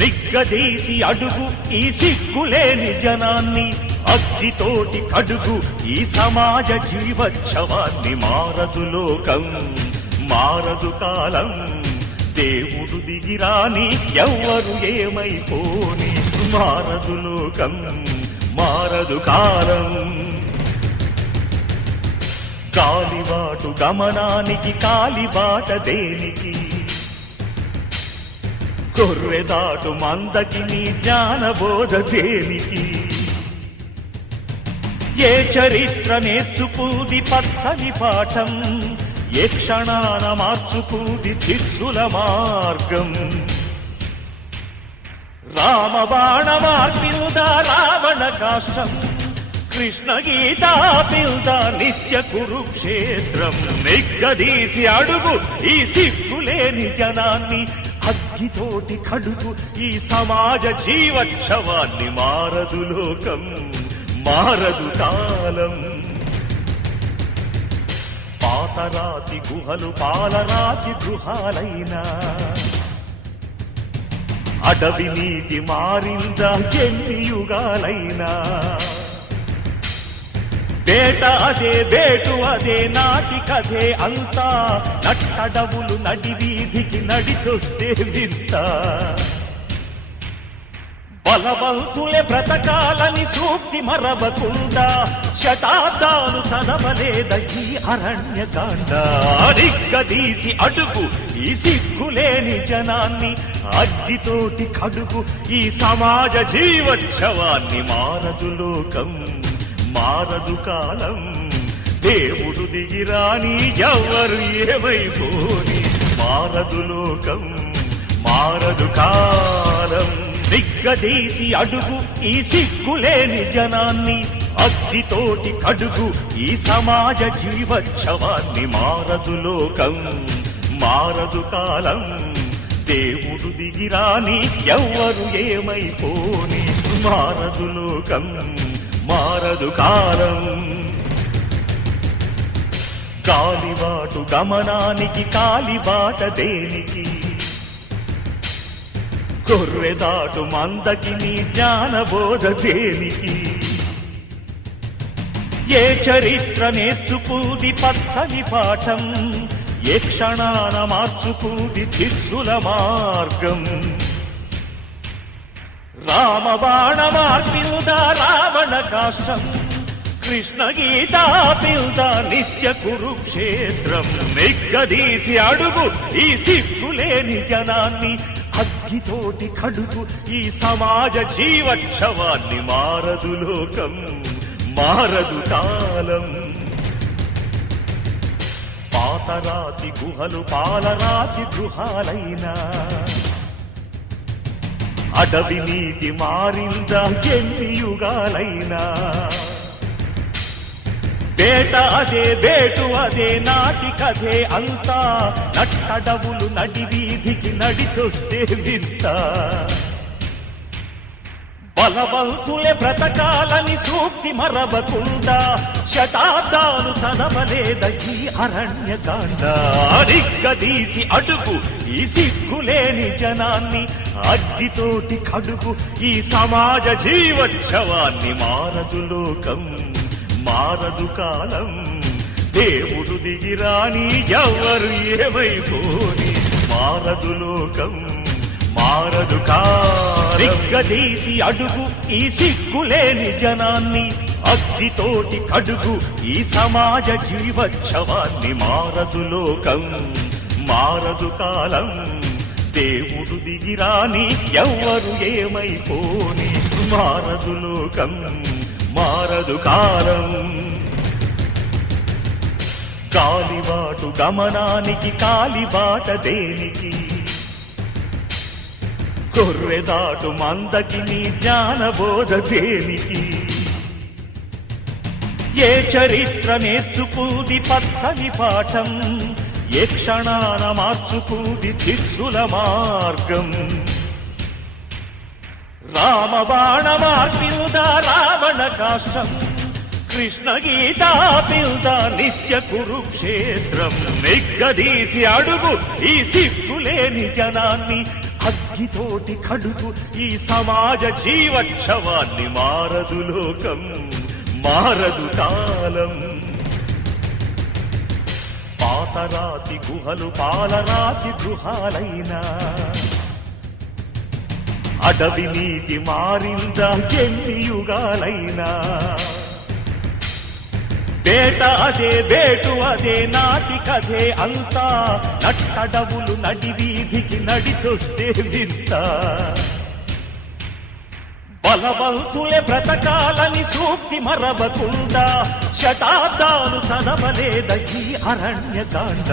నిగ్గదీసి అడుగు ఈ సిగ్గులేని జనాన్ని, అగ్గితోటి కడుగు ఈ సమాజ జీవోత్సవాన్ని. మారదు లోకం, మారదు కాలం, దేవుడు దిగిరాని ఎవ్వరు ఏమైపోని. మారదు లోకం, మారదు కాలం. కాలిబాటు గమనానికి కాలిబాట దేనికి, కొర్రెదాటు మందకి నీ జ్ఞానబోధ దేనికి. ఏ చరిత్ర నేర్చుకుంది పచ్చని పాఠం, ఏ క్షణాన మార్చుకుంది శిష్యుల మార్గం. రామబాణ మార్పిల్దా రావణ కాష్టం, కృష్ణ గీతా పిల్దా నిత్య కురుక్షేత్రం. నిగ్గదీసి అడుగు ఈ సిగ్గులేని జనాన్ని, అగ్గితోటి కడుగు ఈ సమాజ జీవోత్సవాన్ని. మారదు లోకం, మారదు కాలం. పాతరాతి గుహలు పాలరాతి గృహాలైనా, అడవి నీటి మారిందా ఎన్ని యుగాలైనా. వేట అదే వేటు అదే నాటి కథే అంతా, నట్టడవులు నడి వీధికి నడిచొస్తే వింత. బలవంతులే బ్రతకాలని సూక్తి మరవకుండా, శతాబ్దాలు చదవలేద ఈ అరణ్యకాండ. నిగ్గదీసి అడుగు ఈ సిగ్గులేని జనాన్ని, అగ్గితోటి కడుగు ఈ సమాజ జీవోత్సవాన్ని. మారదు లోకం, మారదు కాలం, దేవుడు దిగిరాని ఎవ్వరు ఏమైపోని. మారదు లోకం, మారదు కాలం. నిగ్గదీసి అడుగు ఈ సిగ్గులేని జనాన్ని, అగ్గితోటి కడుగు ఈ సమాజ జీవోత్సవాన్ని. మారదు లోకం, మారదు కాలం, దేవుడు దిగిరాని ఎవ్వరు ఏమైపోని. మారదు లోకం, మారదు కాలం. కాలిబాటు గమనానికి కాలిబాట దేనికి, కొర్రెదాటు మందకి నీ జ్ఞానబోధ దేనికి. ఏ చరిత్ర నేర్చుకుంది పచ్చని పాఠం, ఏ క్షణాన మార్చుకుంది శిష్యుల మార్గం. రామబాణ మార్పిల్దా రావణ కాష్టం, కృష్ణ గీతా పిల్దా నిత్య కురుక్షేత్రం. నిగ్గదీసి అడుగు ఈ సిగ్గులేని జనాన్ని, అగ్గితోటి కడుగు ఈ సమాజ జీవోత్సవాన్ని. మారదు లోకం, మారదు కాలం. పాతరాతి గుహలు పాలరాతి గృహాలైనా, అడవి నీటి మారిందా ఎన్ని యుగాలైనా. వేట అదే వేటు అదే నాటి కథే అంతా, నట్టడవులు నడి వీధికి నడిచొస్తే వింత. బలవంతులే బ్రతకాలని సూక్తి మరవకుండా, శతాబ్దాలు చదవలేద ఈ అరణ్యకాండ. నిగ్గదీసి అడుగు ఈ సిగ్గులేని జనాన్ని, అగ్గితోటి కడుగు ఈ సమాజ జీవోత్సవాన్ని. మారదు లోకం, మారదు కాలం, దేవుడు దిగిరాని ఎవ్వరు ఏమైపోని. మారదు లోకం, మారదు కాలం. నిగ్గదీసి అడుగు ఈ సిగ్గులేని జనాన్ని, అగ్గితోటి కడుగు ఈ సమాజ జీవోత్సవాన్ని. మారదు లోకం, మారదు కాలం, దేవుడు దిగిరాని ఎవ్వరు ఏమైపోని. మారదు లోకం, మారదు కాలం. కాలిబాటు గమనానికి కాలిబాట దేనికి, కొర్రెదాటు మందకి నీ జ్ఞానబోధ దేనికి. ఏ చరిత్ర నేర్చుకుంది పచ్చని పాఠం, ఏ క్షణాన మార్చుకుంది శిష్యుల మార్గం. రామబాణ మార్పిల్దా రావణ కాష్టం, కృష్ణ గీతా పిల్దా నిత్య కురుక్షేత్రం. నిగ్గదీసి అడుగు ఈ సిగ్గులేని జనాన్ని, అగ్గితోటి కడుగు ఈ సమాజ జీవోత్సవాన్ని మారదు లోకం మారదు కాలం పాతరాతి గుహలు పాలరాతి గృహాలైనా అడవి నీతి మారిందా ఎన్ని యుగాలైనా వేట అదే వేటు అదే నాటికదే అంతా నట్టడవులు నడి వీధికి నడిచొస్తే వింత బలవంతులే బ్రతకాలని సూక్తి మరవకుండా శతాబ్దాలు చదవలేద ఈ అరణ్యకాండ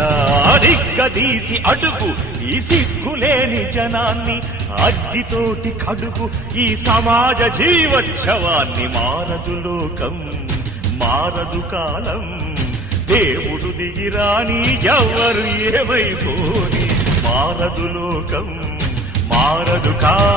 అడిగ్గదీసి అడుగు ఈ సిగ్గులేని జనాన్ని అగ్గితోటి కడుగు ఈ సమాజ జీవోత్సవాన్ని మారదు లోకం మారదు కాలం దేవుడు దిగిరాని ఎవరు ఏమైపోని మారదు లోకం మారదు కాలం